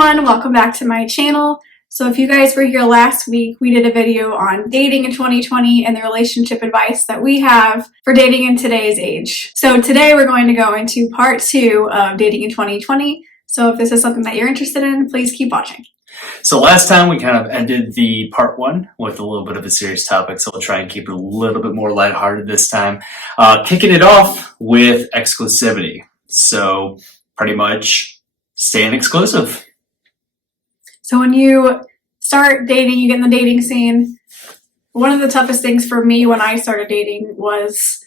everyone, welcome back to my channel. So if you guys were here last week, we did a video on dating in 2020 and the relationship advice that we have for dating in today's age. So today we're going to go into part 2 of dating in 2020. So if this is something that you're interested in, please keep watching. So last time we kind of ended the part 1 with a little bit of a serious topic, so we'll try and keep it a little bit more lighthearted this time. Kicking it off with exclusivity. So pretty much staying exclusive. So when you start dating, you get in the dating scene. One of the toughest things for me when I started dating was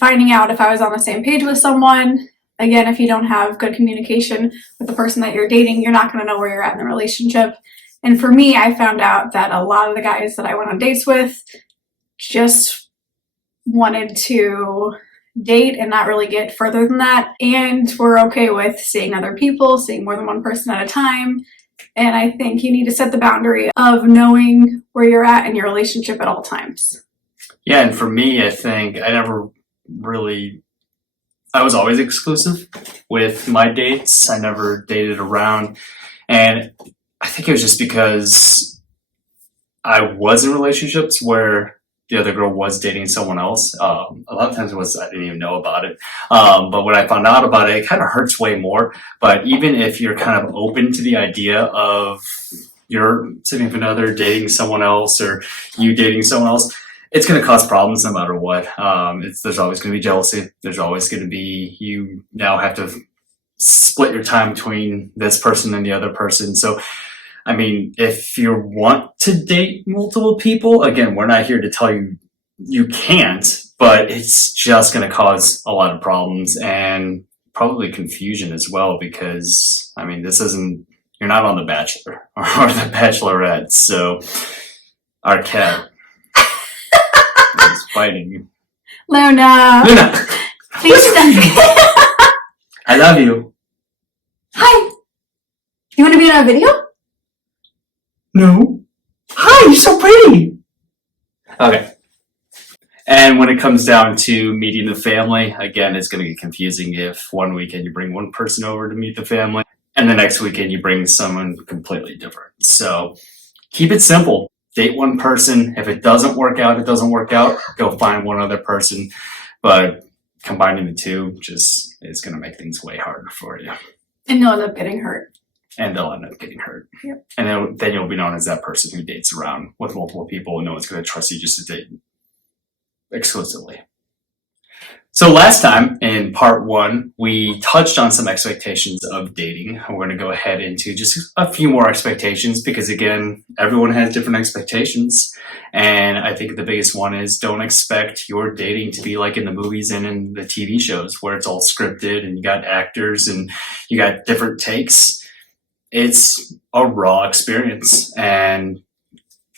finding out if I was on the same page with someone. Again, if you don't have good communication with the person that you're dating, you're not going to know where you're at in the relationship. And for me, I found out that a lot of the guys that I went on dates with just wanted to date and not really get further than that. And we're okay with seeing other people, seeing more than one person at a time. And I think you need to set the boundary of knowing where you're at in your relationship at all times. Yeah, and for me, I think I was always exclusive with my dates. I never dated around. And I think it was just because I was in relationships where the other girl was dating someone else. A lot of times I didn't even know about it. But when I found out about it, it kind of hurts way more. But even if you're kind of open to the idea of your significant other dating someone else or you dating someone else, it's going to cause problems no matter what. There's always going to be jealousy. There's always going to be, you now have to split your time between this person and the other person. So, I mean, if you want to date multiple people, again, we're not here to tell you you can't, but it's just going to cause a lot of problems and probably confusion as well, because, I mean, you're not on The Bachelor or The Bachelorette. So, our cat is fighting you. Luna, please stop. I love you. Hi. You want to be in our video? No. Hi, you're so pretty. Okay. And when it comes down to meeting the family, again, it's going to get confusing if one weekend you bring one person over to meet the family and the next weekend you bring someone completely different. So keep it simple. Date one person. If it doesn't work out, it doesn't work out. Go find one other person. But combining the two just is going to make things way harder for you. And you'll end up getting hurt. And they'll end up getting hurt. Yep. And then you'll be known as that person who dates around with multiple people and no one's going to trust you just to date exclusively. So last time in part 1, we touched on some expectations of dating. We're going to go ahead into just a few more expectations because, again, everyone has different expectations. And I think the biggest one is don't expect your dating to be like in the movies and in the TV shows where it's all scripted and you got actors and you got different takes. It's a raw experience, and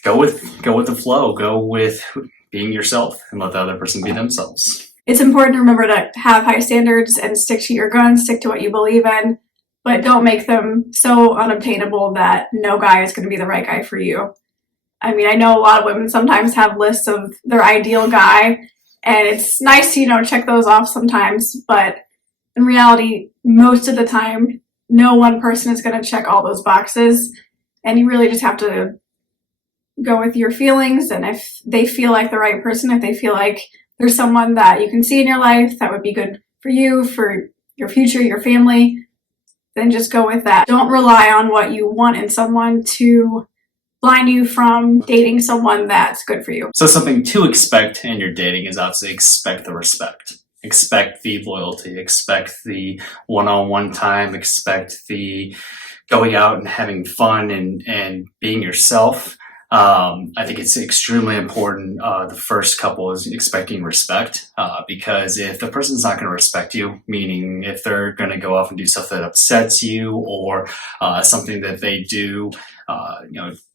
go with the flow. Go with being yourself and let the other person be themselves. It's important to remember to have high standards and stick to your guns, stick to what you believe in, but don't make them so unobtainable that no guy is going to be the right guy for you. I mean, I know a lot of women sometimes have lists of their ideal guy, and it's nice to, check those off sometimes, but in reality, most of the time, no one person is going to check all those boxes, and you really just have to go with your feelings. And if they feel like the right person, if they feel like there's someone that you can see in your life that would be good for you, for your future, your family, then just go with that. Don't rely on what you want in someone to blind you from dating someone that's good for you. So something to expect in your dating is obviously expect the respect. Expect the loyalty, expect the one-on-one time, expect the going out and having fun and being yourself. I think it's extremely important. The first couple is expecting respect, because if the person's not going to respect you, meaning if they're going to go off and do stuff that upsets you or something that they do,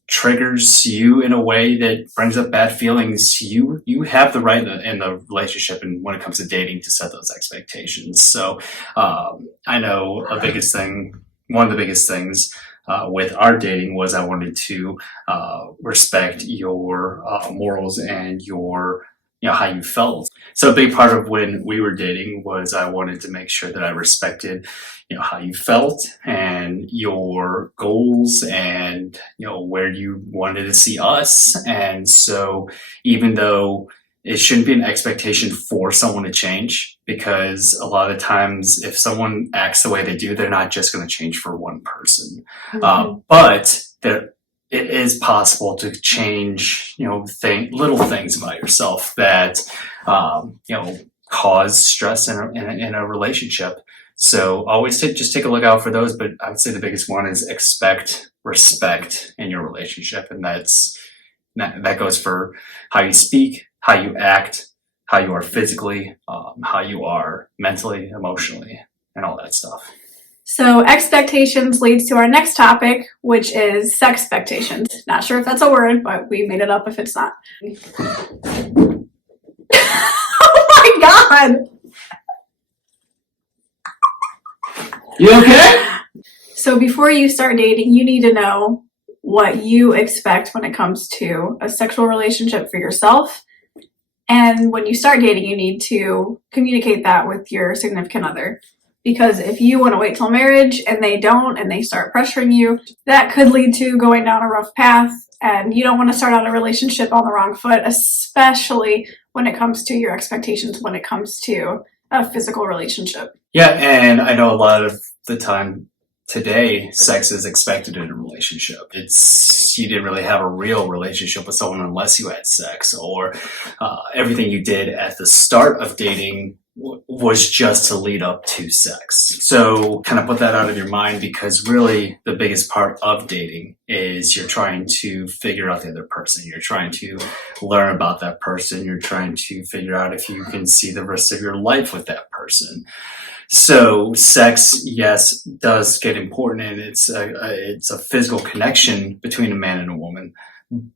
triggers you in a way that brings up bad feelings, you have the right in the relationship and when it comes to dating to set those expectations. So I know one of the biggest things with our dating was I wanted to respect your morals and your how you felt. So a big part of when we were dating was I wanted to make sure that I respected, how you felt and your goals and, where you wanted to see us. And so even though it shouldn't be an expectation for someone to change, because a lot of times if someone acts the way they do, they're not just going to change for one person. But it is possible to change, little things about yourself that, cause stress in a relationship. So always just take a look out for those. But I would say the biggest one is expect respect in your relationship. And that goes for how you speak, how you act, how you are physically, how you are mentally, emotionally, and all that stuff. So expectations leads to our next topic, which is sexpectations. Not sure if that's a word, but we made it up if it's not. Oh my God! You okay? So before you start dating, you need to know what you expect when it comes to a sexual relationship for yourself. And when you start dating, you need to communicate that with your significant other. Because if you want to wait till marriage and they don't and they start pressuring you, that could lead to going down a rough path. And you don't want to start out a relationship on the wrong foot, especially when it comes to your expectations, when it comes to a physical relationship. Yeah, and I know a lot of the time today, sex is expected in a relationship. You didn't really have a real relationship with someone unless you had sex, or everything you did at the start of dating was just to lead up to sex. So kind of put that out of your mind, because really the biggest part of dating is you're trying to figure out the other person. You're trying to learn about that person. You're trying to figure out if you can see the rest of your life with that person. So sex, yes, does get important, and it's a physical connection between a man and a woman,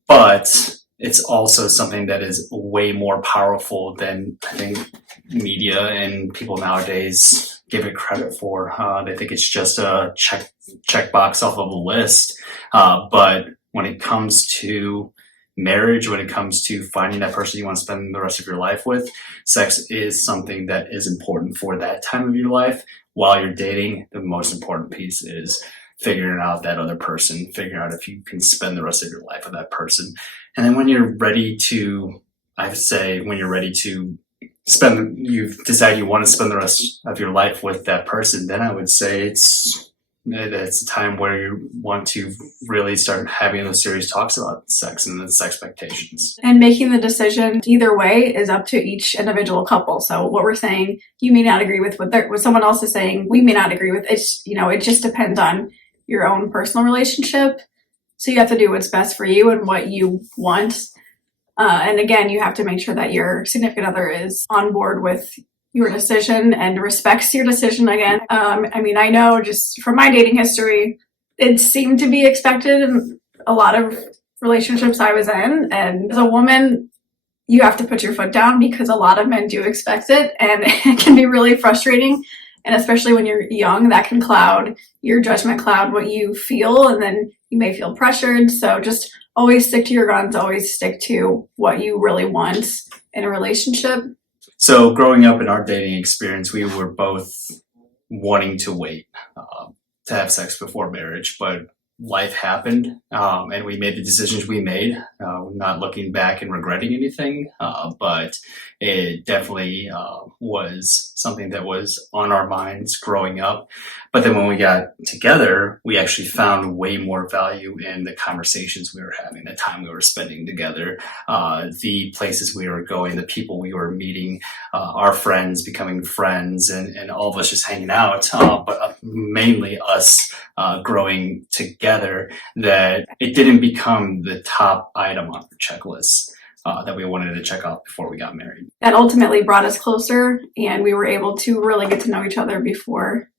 but it's also something that is way more powerful than I think media and people nowadays give it credit for. They think it's just a checkbox off of a list, but when it comes to marriage, when it comes to finding that person you want to spend the rest of your life with, sex is something that is important for that time of your life. While you're dating, the most important piece is figuring out that other person, figuring out if you can spend the rest of your life with that person. And then when you're ready to, I would say, when you're ready to you decide you want to spend the rest of your life with that person, then I would say it's a time where you want to really start having those serious talks about sex and its expectations. And making the decision either way is up to each individual couple. So what we're saying, you may not agree with what someone else is saying. We may not agree with. It just depends on your own personal relationship. So you have to do what's best for you and what you want. And again, you have to make sure that your significant other is on board with your decision and respects your decision again. I know just from my dating history, it seemed to be expected in a lot of relationships I was in. And as a woman, you have to put your foot down, because a lot of men do expect it, and it can be really frustrating. And especially when you're young, that can cloud your judgment, cloud what you feel, and then you may feel pressured. So just always stick to your guns, always stick to what you really want in a relationship. So growing up in our dating experience, we were both wanting to wait to have sex before marriage, but life happened, and we made the decisions we made, not looking back and regretting anything, but it definitely was something that was on our minds growing up. But then when we got together, we actually found way more value in the conversations we were having, the time we were spending together, the places we were going, the people we were meeting, our friends becoming friends, and all of us just hanging out, but mainly us growing together, that it didn't become the top item on the checklist that we wanted to check off before we got married. That ultimately brought us closer, and we were able to really get to know each other before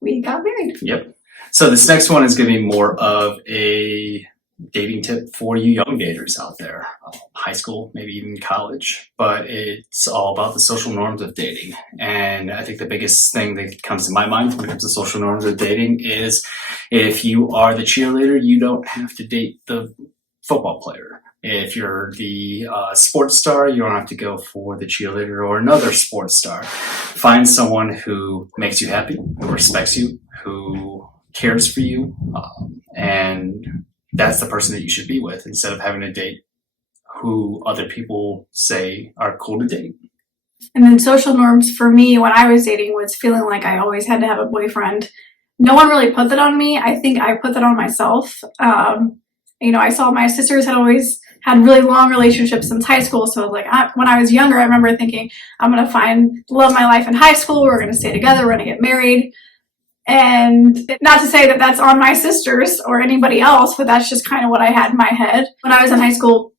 we got married. Yep. So this next one is going to be more of a dating tip for you young daters out there, high school, maybe even college, but it's all about the social norms of dating. And I think the biggest thing that comes to my mind when it comes to social norms of dating is if you are the cheerleader, you don't have to date the football player. If you're the sports star, you don't have to go for the cheerleader or another sports star. Find someone who makes you happy, who respects you, who cares for you, and that's the person that you should be with instead of having to date who other people say are cool to date. And then social norms for me when I was dating was feeling like I always had to have a boyfriend. No one really put that on me. I think I put that on myself. I saw my sisters had always had really long relationships since high school. So like when I was younger, I remember thinking, I'm going to find the love of my life in high school. We're going to stay together. We're going to get married. And not to say that that's on my sisters or anybody else, but that's just kind of what I had in my head. When I was in high school,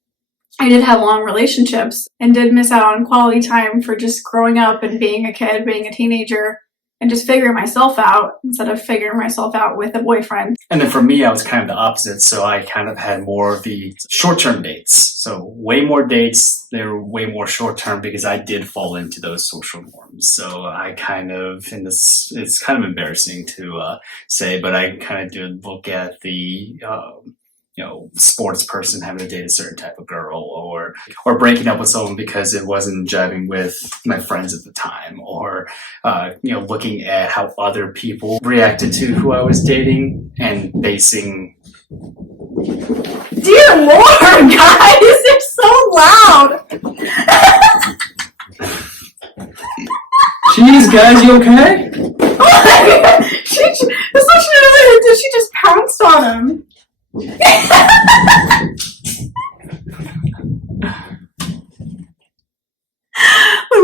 I did have long relationships and did miss out on quality time for just growing up and being a kid, being a teenager, and just figuring myself out instead of figuring myself out with a boyfriend. And then for me, I was kind of the opposite. So I kind of had more of the short-term dates. So way more dates. They were way more short-term because I did fall into those social norms. So I kind of, and this it's kind of embarrassing to say, but I kind of did look at the sports person having to date a certain type of girl, or breaking up with someone because it wasn't jiving with my friends at the time, or looking at how other people reacted to who I was dating and basing. Dear Lord, guys, they're so loud. Jeez, guys, you okay? She just pounced on him. When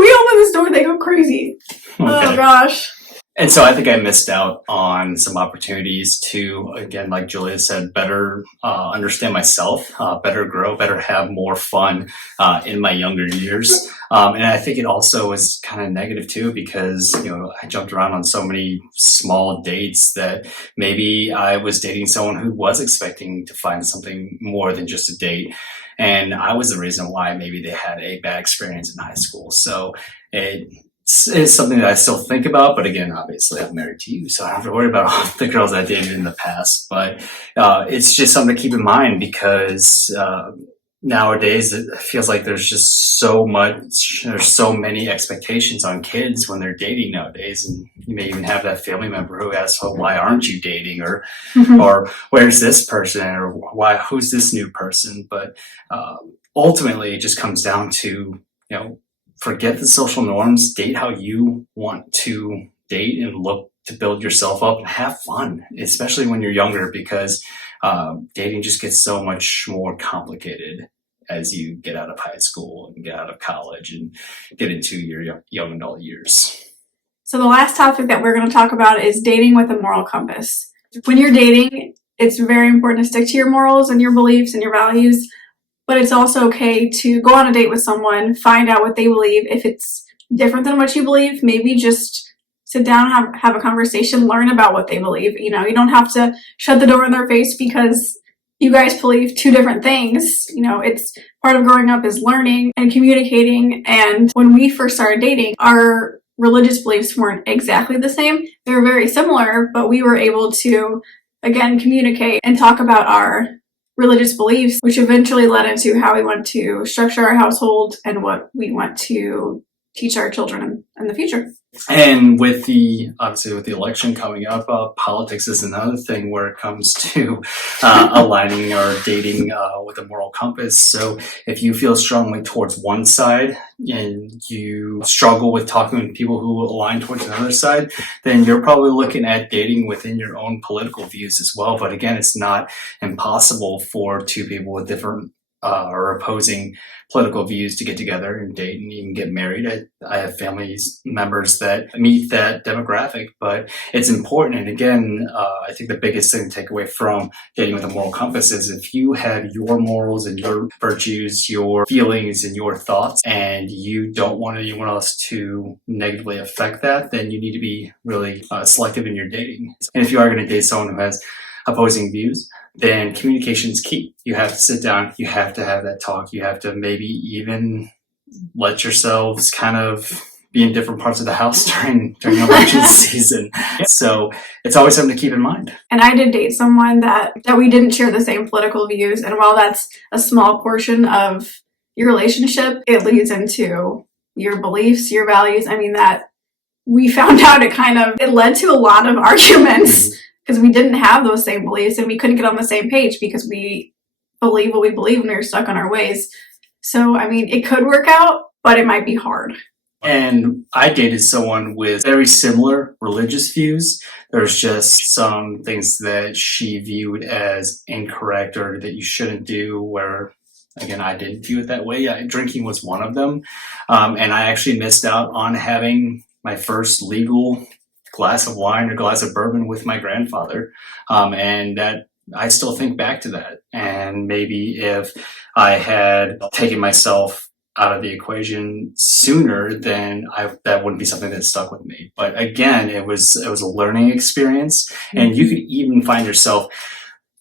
we open this door, they go crazy. Okay. Oh gosh. And so I think I missed out on some opportunities to, again, like Julia said, better understand myself, better grow, better have more fun in my younger years. And I think it also was kind of negative too, because, I jumped around on so many small dates that maybe I was dating someone who was expecting to find something more than just a date. And I was the reason why maybe they had a bad experience in high school. So it's something that I still think about, but again, obviously I'm married to you, so I don't have to worry about all the girls I dated in the past. But it's just something to keep in mind because nowadays it feels like there's so many expectations on kids when they're dating nowadays, and you may even have that family member who asks, "Oh, why aren't you dating?" or or "Where's this person?" or "Who's this new person?" But ultimately, it just comes down to forget the social norms, date how you want to date and look to build yourself up and have fun, especially when you're younger, because dating just gets so much more complicated as you get out of high school and get out of college and get into your young adult years. So the last topic that we're going to talk about is dating with a moral compass. When you're dating, it's very important to stick to your morals and your beliefs and your values. But it's also okay to go on a date with someone, find out what they believe. If it's different than what you believe, maybe just sit down, have a conversation, learn about what they believe. You don't have to shut the door in their face because you guys believe two different things. It's part of growing up is learning and communicating. And when we first started dating, our religious beliefs weren't exactly the same. They were very similar, but we were able to, again, communicate and talk about our religious beliefs, which eventually led into how we want to structure our household and what we want to teach our children in the future. And obviously with the election coming up, politics is another thing where it comes to aligning or dating with a moral compass. So if you feel strongly towards one side and you struggle with talking with people who align towards another side, then you're probably looking at dating within your own political views as well. But again, it's not impossible for two people with different or opposing political views to get together and date and even get married. I have family members that meet that demographic, but it's important. And again, I think the biggest thing to take away from dating with a moral compass is if you have your morals and your virtues, your feelings and your thoughts, and you don't want anyone else to negatively affect that, then you need to be really selective in your dating. And if you are going to date someone who has opposing views, then communication is key. You have to sit down, you have to have that talk, you have to maybe even let yourselves kind of be in different parts of the house during election season. So it's always something to keep in mind. And I did date someone that we didn't share the same political views. And while that's a small portion of your relationship, it leads into your beliefs, your values. I mean, that we found out it led to a lot of arguments because we didn't have those same beliefs and we couldn't get on the same page because we believe what we believe and we're stuck on our ways. So, I mean, it could work out, but it might be hard. And I dated someone with very similar religious views. There's just some things that she viewed as incorrect or that you shouldn't do, where, again, I didn't view it that way. Drinking was one of them. And I actually missed out on having my first legal glass of wine or glass of bourbon with my grandfather. And that I still think back to that. And maybe if I had taken myself out of the equation sooner, then that wouldn't be something that stuck with me. But again, it was a learning experience, and you could even find yourself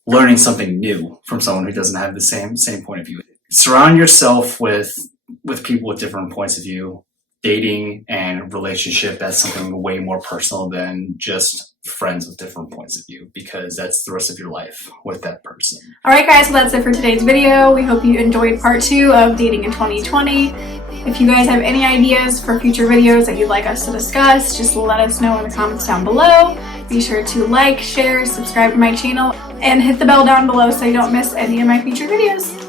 learning something new from someone who doesn't have the same point of view. Surround yourself with people with different points of view. Dating and relationship, that's something way more personal than just friends with different points of view, because that's the rest of your life with that person. All right, guys, so that's it for today's video. We hope you enjoyed part 2 of dating in 2020. If you guys have any ideas for future videos that you'd like us to discuss, just let us know in the comments down below. Be sure to like, share, subscribe to my channel, and hit the bell down below so you don't miss any of my future videos.